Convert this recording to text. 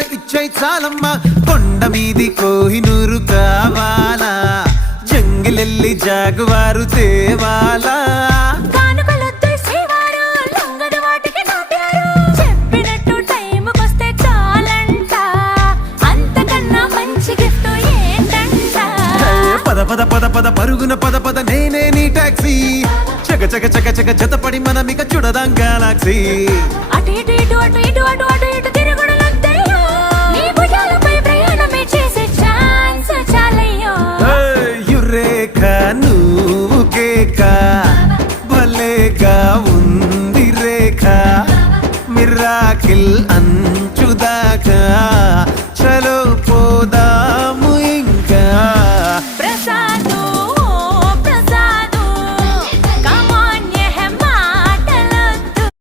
చాలు ఇచ్చై చాలమ్మా కొండ మీది కోహినూరు కావాలా జంగిలెల్లి జాగువారు తేవాలా పద పద పద పద పరుగున పద పద నేనే నీ టాక్సీ చక చక చక చక జతపడి మనమిక చూడదాం గెలాక్సీ అటు ఇటు ఇటు అటు ఇటు అటు అటు ఇటు తిరుగుడులొద్దయ్యో నీ భుజాలపై ప్రయాణమే చేసే ఛాన్స్ చాలయ్యో యురేఖా నువ్వు కేక భలేగా ఉంది రేఖ మిరాకిల్ అంచుదాకా